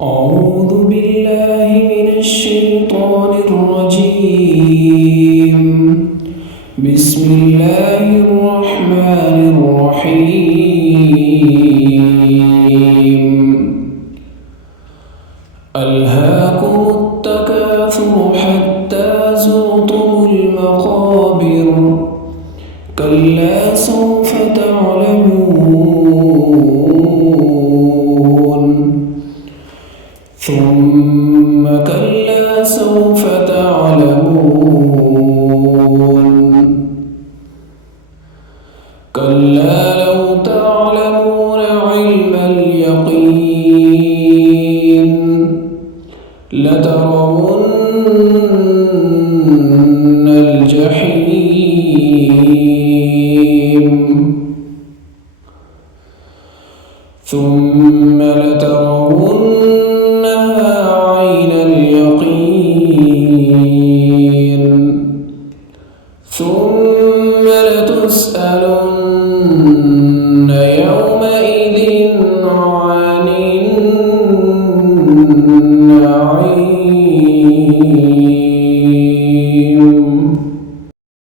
أعوذ بالله من الشيطان الرجيم. بسم الله الرحمن الرحيم. ألهاكم التكاثر حتى زرتم المقابر كلا سوف تعلمون ثم كلا سوف تعلمون كلا لو تعلمون علم اليقين لترون الجحيم ثم لترونها عين اليقين ثم لتسألن يومئذ عن النعيم.